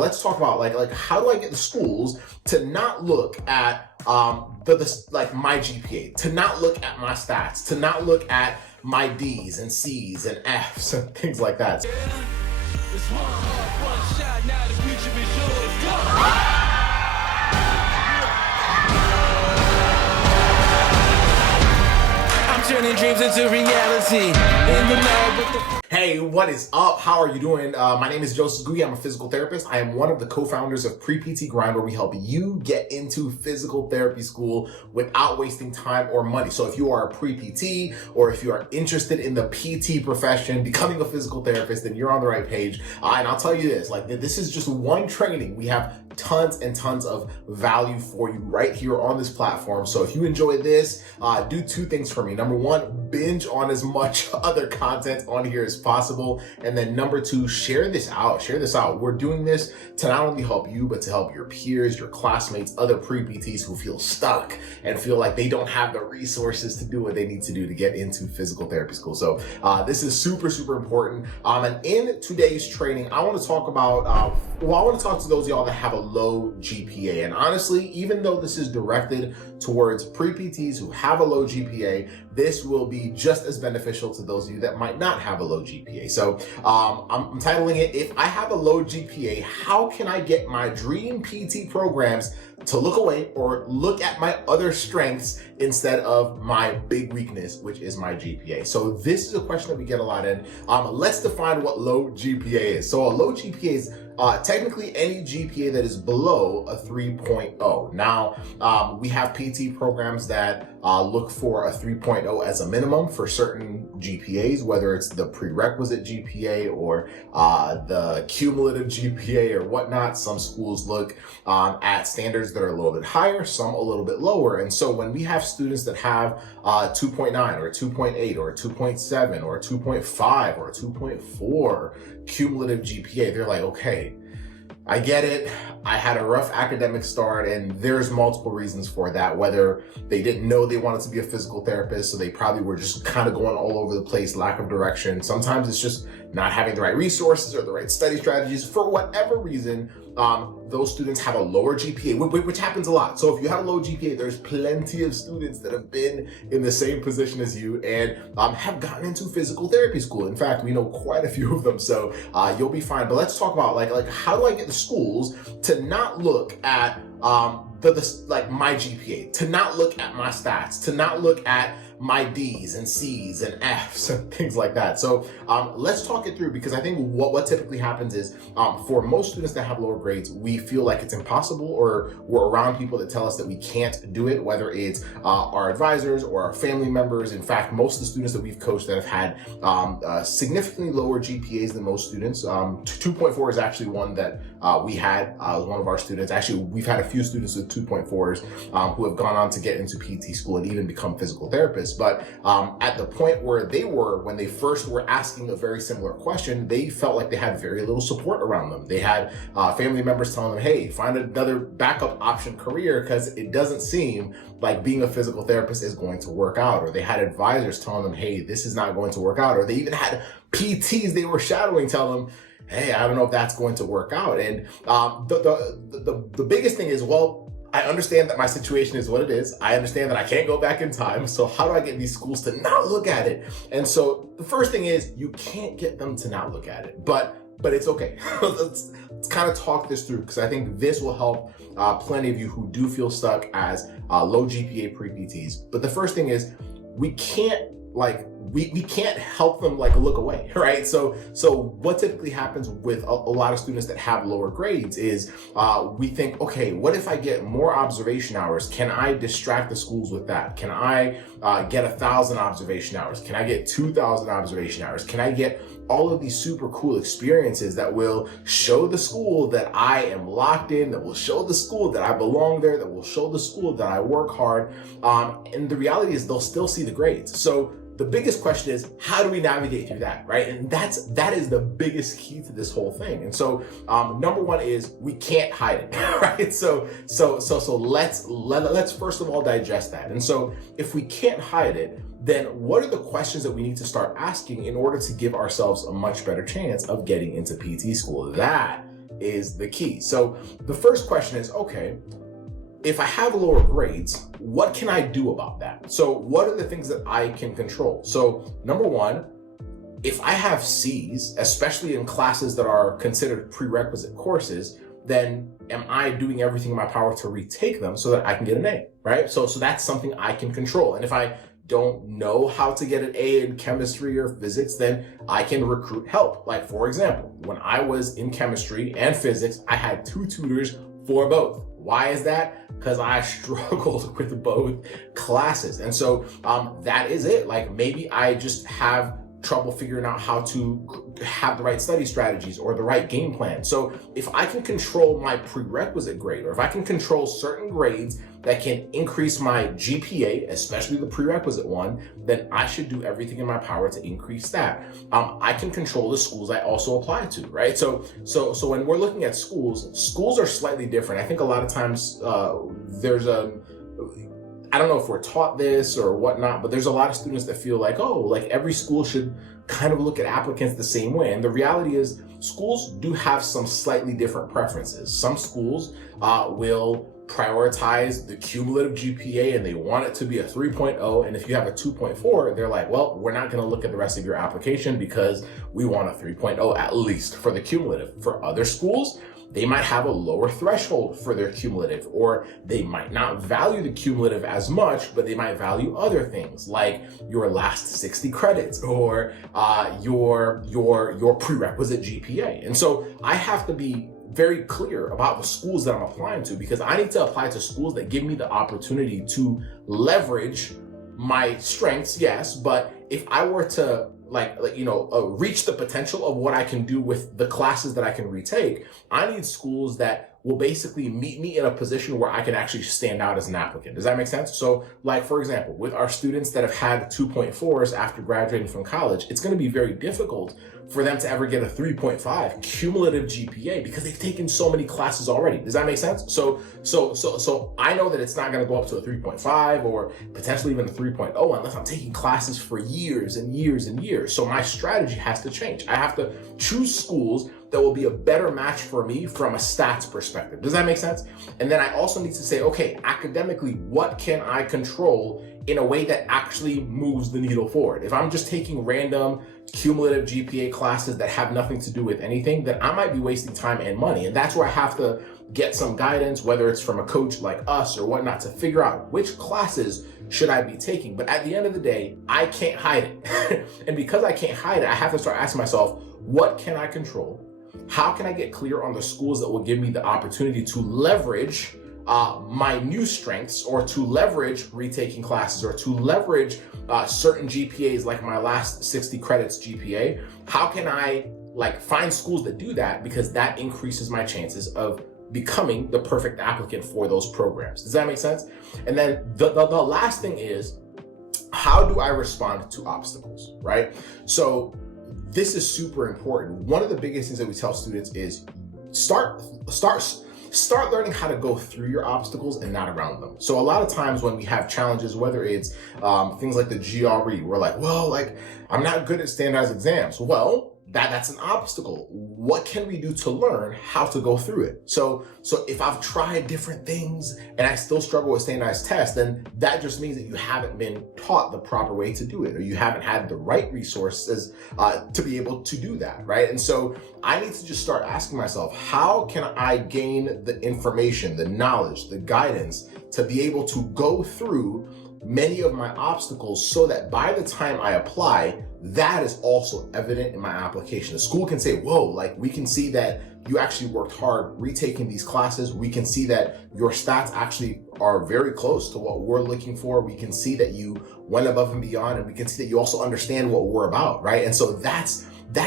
Let's talk about like how do I get the schools to not look at like my GPA, to not look at my stats, to not look at my D's and C's and F's and things like that. It's one heart, one shot, now the future is yours. Go! I'm turning dreams into reality. In the lab with the Hey, what is up? How are you doing? My name is Joseph Ngugi. I'm a physical therapist. I am one of the co-founders of Pre-PT Grind, where we help you get into physical therapy school without wasting time or money. So if you are a pre-PT or if you are interested in the PT profession, becoming a physical therapist, then you're on the right page. And I'll tell you this, like this is just one training. We have tons and tons of value for you right here on this platform. So if you enjoy this, do two things for me. Number one, binge on as much other content on here as possible. And then number two, share this out. We're doing this to not only help you, but to help your peers, your classmates, other pre-PTs who feel stuck and feel like they don't have the resources to do what they need to do to get into physical therapy school. So this is super, super important. And in today's training, I want to talk about, I want to talk to those of y'all that have a low GPA. And honestly, even though this is directed towards pre-PTs who have a low GPA, this will be just as beneficial to those of you that might not have a low GPA. So I'm titling it, If I Have a Low GPA, How Can I Get My Dream PT Programs to Look Away or Look at My Other Strengths instead of my big weakness, which is my GPA? So this is a question that we get a lot in. Let's define what low GPA is. So a low GPA is technically any GPA that is below a 3.0. Now, we have PT programs that look for a 3.0 as a minimum for certain GPAs, whether it's the prerequisite GPA or the cumulative GPA or whatnot. Some schools look at standards that are a little bit higher, some a little bit lower. And so when we have students that have 2.9 or 2.8 or 2.7 or 2.5 or 2.4 cumulative GPA, they're like, okay, I get it. I had a rough academic start, and there's multiple reasons for that. Whether they didn't know they wanted to be a physical therapist, so they probably were just kind of going all over the place, lack of direction. Sometimes it's just not having the right resources or the right study strategies. For whatever reason, those students have a lower GPA, which happens a lot. So if you have a low GPA, there's plenty of students that have been in the same position as you and have gotten into physical therapy school. In fact, we know quite a few of them, so you'll be fine. But let's talk about like how do I get the schools to not look at like my GPA, to not look at my stats, to not look at my D's and C's and F's and things like that. So let's talk it through, because I think what typically happens is for most students that have lower grades, we feel like it's impossible, or we're around people that tell us that we can't do it, whether it's our advisors or our family members. In fact, most of the students that we've coached that have had significantly lower GPAs than most students, 2.4 is actually one that we had, was one of our students. Actually, we've had a few students with 2.4s who have gone on to get into PT school and even become physical therapists. But at the point where they were, when they first were asking a very similar question, they felt like they had very little support around them. They had family members telling them, hey, find another backup option career, because it doesn't seem like being a physical therapist is going to work out. Or they had advisors telling them, hey, this is not going to work out. Or they even had PTs they were shadowing tell them, hey, I don't know if that's going to work out. And the biggest thing is, well, I understand that my situation is what it is. I understand that I can't go back in time. So how do I get these schools to not look at it? And so the first thing is, you can't get them to not look at it, but it's okay. let's kind of talk this through, because I think this will help plenty of you who do feel stuck as low GPA pre-PTs. But the first thing is, we can't we can't help them look away, right? So what typically happens with a lot of students that have lower grades is we think, okay, what if I get more observation hours? Can I distract the schools with that? Can I get 1,000 observation hours? Can I get 2,000 observation hours? Can I get all of these super cool experiences that will show the school that I am locked in, that will show the school that I belong there, that will show the school that I work hard? And the reality is, they'll still see the grades. So the biggest question is, how do we navigate through that, right? And that is the biggest key to this whole thing. And so number one is, we can't hide it, right? So let's first of all digest that. And so if we can't hide it, then what are the questions that we need to start asking in order to give ourselves a much better chance of getting into PT school? That is the key. So the first question is, okay, if I have lower grades, what can I do about that? So what are the things that I can control? So number one, if I have C's, especially in classes that are considered prerequisite courses, then am I doing everything in my power to retake them so that I can get an A, right? So that's something I can control. And if I don't know how to get an A in chemistry or physics, then I can recruit help. Like, for example, when I was in chemistry and physics, I had 2 tutors for both. Why is that? Because I struggled with both classes. And so that is it. Like, maybe I just have trouble figuring out how to have the right study strategies or the right game plan. So if I can control my prerequisite grade, or if I can control certain grades that can increase my GPA, especially the prerequisite one, then I should do everything in my power to increase that. I can control the schools I also apply to, right? So when we're looking at schools are slightly different. I think a lot of times I don't know if we're taught this or whatnot, but there's a lot of students that feel like, oh, like every school should kind of look at applicants the same way. And the reality is schools do have some slightly different preferences. Some schools will prioritize the cumulative GPA and they want it to be a 3.0. And if you have a 2.4, they're like, well, we're not going to look at the rest of your application because we want a 3.0 at least for the cumulative. For other schools, they might have a lower threshold for their cumulative, or they might not value the cumulative as much, but they might value other things like your last 60 credits or your prerequisite GPA. And so I have to be very clear about the schools that I'm applying to, because I need to apply to schools that give me the opportunity to leverage my strengths, yes, but if I were to reach the potential of what I can do with the classes that I can retake, I need schools that will basically meet me in a position where I can actually stand out as an applicant. Does that make sense? So, like, for example, with our students that have had 2.4s after graduating from college, it's going to be very difficult for them to ever get a 3.5 cumulative GPA because they've taken so many classes already. Does that make sense? So I know that it's not going to go up to a 3.5 or potentially even a 3.0 unless I'm taking classes for years and years and years. So my strategy has to change. I have to choose schools that will be a better match for me from a stats perspective. Does that make sense? And then I also need to say, okay, academically, what can I control in a way that actually moves the needle forward? If I'm just taking random cumulative GPA classes that have nothing to do with anything, then I might be wasting time and money. And that's where I have to get some guidance, whether it's from a coach like us or whatnot, to figure out which classes should I be taking. But at the end of the day, I can't hide it. And because I can't hide it, I have to start asking myself, what can I control? How can I get clear on the schools that will give me the opportunity to leverage my new strengths, or to leverage retaking classes, or to leverage certain GPAs like my last 60 credits GPA? How can I find schools that do that? Because that increases my chances of becoming the perfect applicant for those programs. Does that make sense? And then the last thing is, how do I respond to obstacles, right? So this is super important. One of the biggest things that we tell students is start learning how to go through your obstacles and not around them. So a lot of times when we have challenges, whether it's things like the GRE, we're like, well, I'm not good at standardized exams. Well, that's an obstacle. What can we do to learn how to go through it? So if I've tried different things and I still struggle with standardized tests, then that just means that you haven't been taught the proper way to do it, or you haven't had the right resources to be able to do that, right? And so I need to just start asking myself, how can I gain the information, the knowledge, the guidance to be able to go through many of my obstacles so that by the time I apply, that is also evident in my application. The school can say, whoa, we can see that you actually worked hard retaking these classes. We can see that your stats actually are very close to what we're looking for. We can see that you went above and beyond, and we can see that you also understand what we're about, right? And so that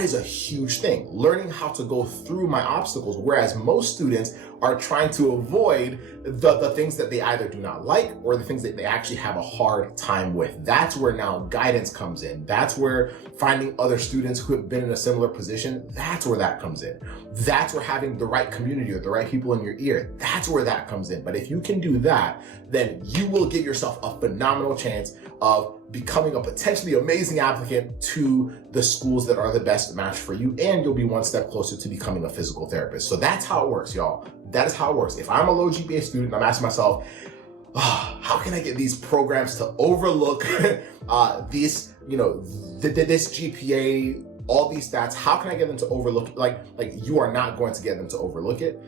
is a huge thing, learning how to go through my obstacles. Whereas most students are trying to avoid the things that they either do not like or the things that they actually have a hard time with. That's where now guidance comes in. That's where finding other students who have been in a similar position, that's where that comes in. That's where having the right community or the right people in your ear, that's where that comes in. But if you can do that, then you will give yourself a phenomenal chance of becoming a potentially amazing applicant to the schools that are the best match for you, and you'll be one step closer to becoming a physical therapist. So that's how it works, y'all. That is how it works. If I'm a low GPA student, I'm asking myself, how can I get these programs to overlook this GPA, all these stats? How can I get them to overlook? Like you are not going to get them to overlook it.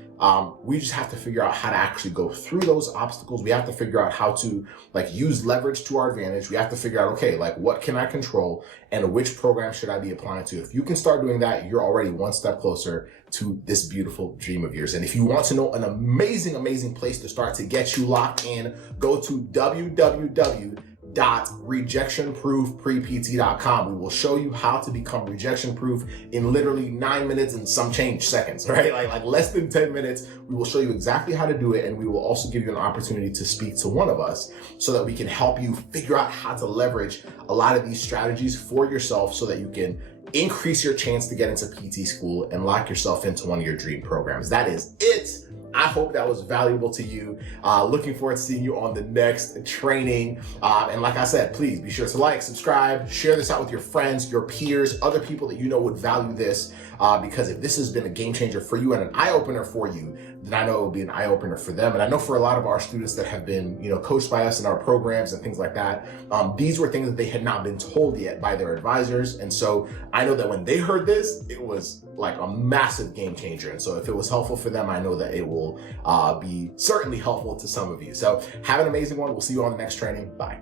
We just have to figure out how to actually go through those obstacles. We have to figure out how to use leverage to our advantage. We have to figure out, okay, what can I control and which program should I be applying to? If you can start doing that, you're already one step closer to this beautiful dream of yours. And if you want to know an amazing, amazing place to start to get you locked in, go to www.rejectionproofprept.com. We will show you how to become rejection proof in literally 9 minutes and some change seconds, right? Like less than 10 minutes. We will show you exactly how to do it. And we will also give you an opportunity to speak to one of us so that we can help you figure out how to leverage a lot of these strategies for yourself so that you can increase your chance to get into PT school and lock yourself into one of your dream programs. That is it. I hope that was valuable to you. Looking forward to seeing you on the next training. And like I said, please be sure to like, subscribe, share this out with your friends, your peers, other people that you know would value this. Because if this has been a game changer for you and an eye opener for you, then I know it will be an eye opener for them. And I know for a lot of our students that have been, coached by us in our programs and things like that, these were things that they had not been told yet by their advisors. And so I know that when they heard this, it was like a massive game changer. And so if it was helpful for them, I know that it will be certainly helpful to some of you. So have an amazing one. We'll see you on the next training. Bye.